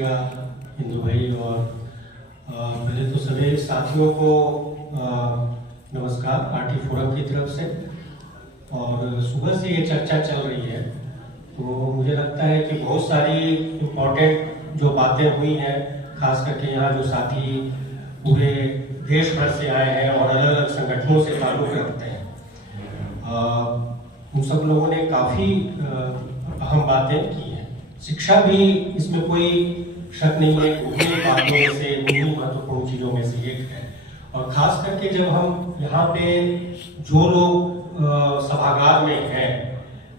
शुक्रिया हिंदू भाई। और पहले तो सभी साथियों को नमस्कार आरटी फोरम की तरफ से। और सुबह से ये चर्चा चल रही है तो मुझे लगता है कि बहुत सारी इम्पोर्टेंट जो बातें हुई हैं, खास करके यहाँ जो साथी पूरे देश भर से आए हैं और अलग अलग संगठनों से ताल्लुक़ रखते हैं, उन सब लोगों ने काफ़ी अहम बातें की हैं। शिक्षा भी इसमें कोई शक नहीं है, उन्हीं बातों में से, उन्हीं महत्वपूर्ण चीज़ों में से एक है। और ख़ास करके जब हम यहाँ पे जो लोग सभागार में हैं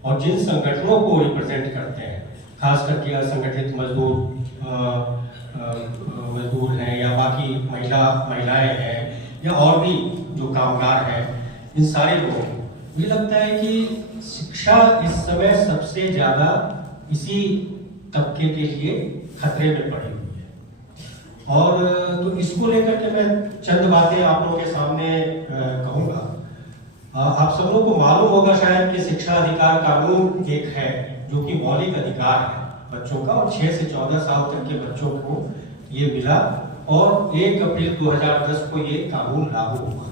और जिन संगठनों को रिप्रेजेंट करते हैं, खास करके असंगठित मजदूर हैं या बाकी महिलाएं हैं या और भी जो कामगार हैं, इन सारे लोगों को मुझे लगता है कि शिक्षा इस समय सबसे ज़्यादा इसी तबके के लिए खतरे में पड़ी हुई है। और तो इसको लेकर के मैं चंद बातें आप लोगों के सामने कहूँगा। आप सब लोगों को मालूम होगा शायद कि शिक्षा अधिकार कानून एक है जो कि मौलिक अधिकार है बच्चों का, और 6 से 14 साल तक के बच्चों को ये मिला और 1 अप्रैल 2010 को ये कानून लागू हुआ।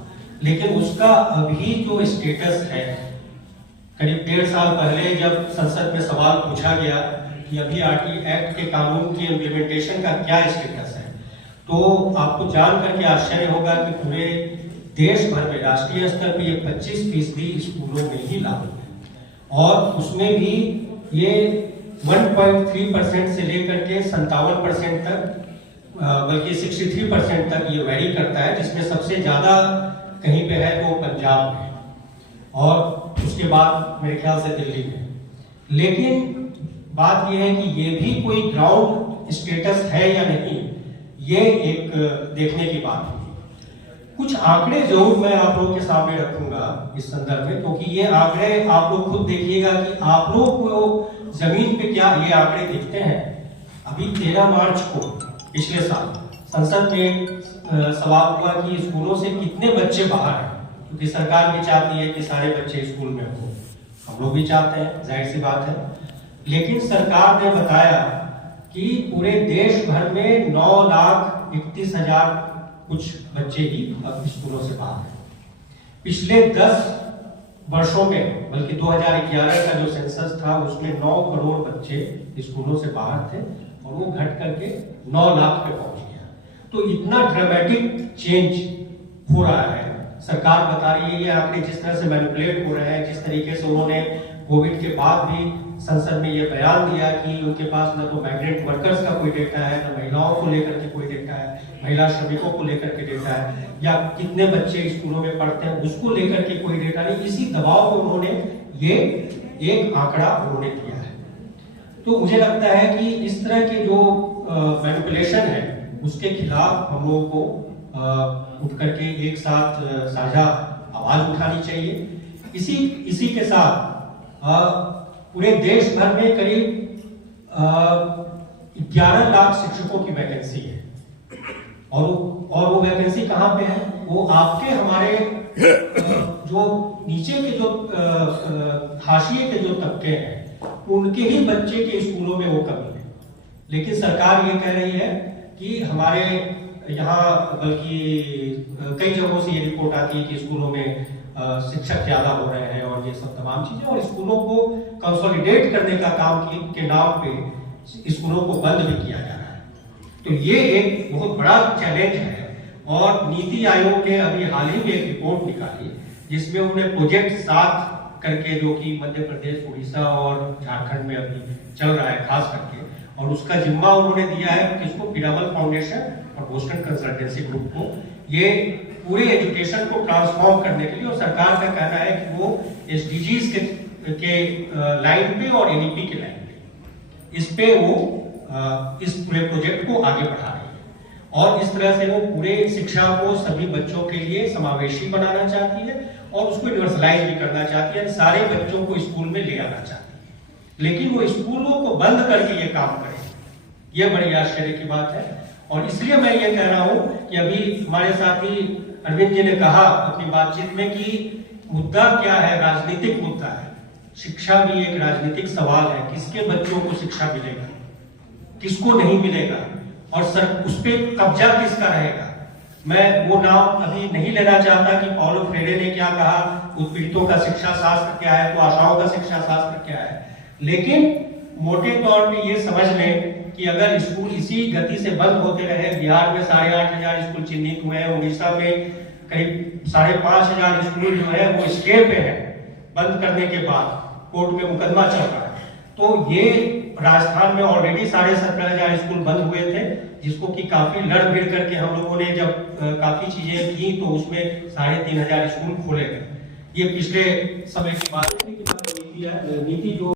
लेकिन उसका अभी जो स्टेटस है, करीब 1.5 साल पहले जब संसद में सवाल पूछा गया कि अभी आरटी एक्ट के कानून की इम्प्लीमेंटेशन का क्या स्टेटस है, तो आपको जान करके आश्चर्य होगा कि पूरे देश भर में राष्ट्रीय स्तर पर ये 25% स्कूलों में ही लागू है। और उसमें भी ये 1.3% से लेकर के 57% तक, बल्कि 63% तक ये वेरी करता है, जिसमें सबसे ज्यादा कहीं पे है तो पंजाब में और उसके बाद मेरे ख्याल से दिल्ली में। लेकिन बात यह है कि ये भी कोई ग्राउंड स्टेटस है या नहीं, ये एक देखने की बात होगी। कुछ आंकड़े जरूर मैं आप लोगों के सामने रखूंगा इस संदर्भ में, क्योंकि ये आंकड़े आप लोग खुद देखिएगा कि आप लोग को जमीन पे क्या ये आंकड़े दिखते हैं। अभी 13 मार्च को पिछले साल संसद में सवाल हुआ कि स्कूलों से कितने बच्चे बाहर हैं, क्योंकि सरकार भी चाहती है कि सारे बच्चे स्कूल में हो, हम लोग भी चाहते हैं, जाहिर सी बात है। लेकिन सरकार ने बताया कि पूरे देश भर में 9,31,000 कुछ बच्चे ही अब स्कूलों से बाहर हैं। पिछले 10 वर्षों में, बल्कि 2011 का जो सेंसस था उसमें 9 करोड़ बच्चे स्कूलों से बाहर थे और वो घट करके 9 लाख पे पहुंच गया। तो इतना ड्रामेटिक चेंज हो रहा है। सरकार बता रही है, ये आंकड़े जिस तरह से मैनिपुलेट हो रहे हैं, जिस तरीके से उन्होंने कोविड के बाद भी संसद में ये बयान दिया कि उनके पास न तो माइग्रेंट वर्कर्स का कोई डेटा है, न महिलाओं को लेकर के कोई डेटा है, महिला श्रमिकों को लेकर के डेटा है, या कितने बच्चे स्कूलों में पढ़ते हैं उसको लेकर के कोई डेटा नहीं। इसी दबाव में उन्होंने ये एक आंकड़ा उन्होंने किया है। तो मुझे लगता है कि इस तरह के जो मैनिपुलेशन है उसके खिलाफ हम लोगों को उठ करके एक साथ साझा आवाज उठानी चाहिए। इसी के साथ पूरे देश भर में करीब 11 लाख शिक्षकों की वैकेंसी है। और वो वैकेंसी कहाँ पे है? वो आपके हमारे जो नीचे के जो हाशिए के जो तबके हैं उनके ही बच्चे के स्कूलों में वो कमी है। लेकिन सरकार ये कह रही है कि हमारे यहाँ, बल्कि कई जगहों से ये रिपोर्ट आती है कि स्कूलों में शिक्षक ज्यादा हो रहे हैं और ये सब तमाम चीजें, और स्कूलों को कंसोलिडेट करने का काम के नाम पे स्कूलों को बंद भी किया जा रहा है। तो ये एक बहुत बड़ा चैलेंज है। और नीति आयोग ने अभी हाल ही में एक रिपोर्ट निकाली जिसमें उन्होंने प्रोजेक्ट 7 करके, जो कि मध्य प्रदेश, उड़ीसा और झारखंड में अभी चल रहा है खास करके, और उसका जिम्मा उन्होंने दिया है किसको? पिरामल फाउंडेशन और बोस्टन कंसल्टेंसी ग्रुप को, ये पूरे एजुकेशन को ट्रांसफॉर्म करने के लिए। और सरकार का कहना है कि वो एसडीजीज के लाइन पे और एनईपी के लाइन पे, इस पे वो इस पूरे प्रोजेक्ट को आगे बढ़ा रही है। और इस तरह से वो पूरे शिक्षा को सभी बच्चों के लिए समावेशी बनाना चाहती है और उसको यूनिवर्सलाइज भी करना चाहती है, सारे बच्चों को स्कूल में ले आना चाहती है। लेकिन वो स्कूलों को बंद करके ये काम करे, ये बड़ी आश्चर्य की बात है। और इसलिए मैं ये कह रहा हूं कि अभी हमारे साथी अरविंद जी ने कहा अपनी बातचीत में कि मुद्दा क्या है? राजनीतिक मुद्दा है। शिक्षा भी एक राजनीतिक सवाल है, किसके बच्चों को शिक्षा मिलेगा? किसको नहीं मिलेगा और सर उस पर कब्जा किसका रहेगा। मैं वो नाम अभी नहीं लेना चाहता कि पॉलो फ्रेरे ने क्या कहा, उत्पीड़ितों का शिक्षा शास्त्र क्या है, तो आशाओं का शिक्षा शास्त्र क्या है, लेकिन मोटे तौर पे ये समझ लें कि अगर स्कूल इसी गति से बंद होते रहे, बिहार में 8,500 स्कूल चिन्हित हुए हैं, उड़ीसा में करीब 5,500 स्कूल जो है वो स्टे पे है बंद करने के बाद, कोर्ट में मुकदमा चल रहा है, तो ये राजस्थान में ऑलरेडी 17,500 स्कूल बंद हुए थे, जिसको कि काफी लड़ भिड़ करके हम लोगों ने जब काफी चीजें की तो उसमें 3,500 स्कूल खोले गए। ये पिछले समय की बात है। नीति जो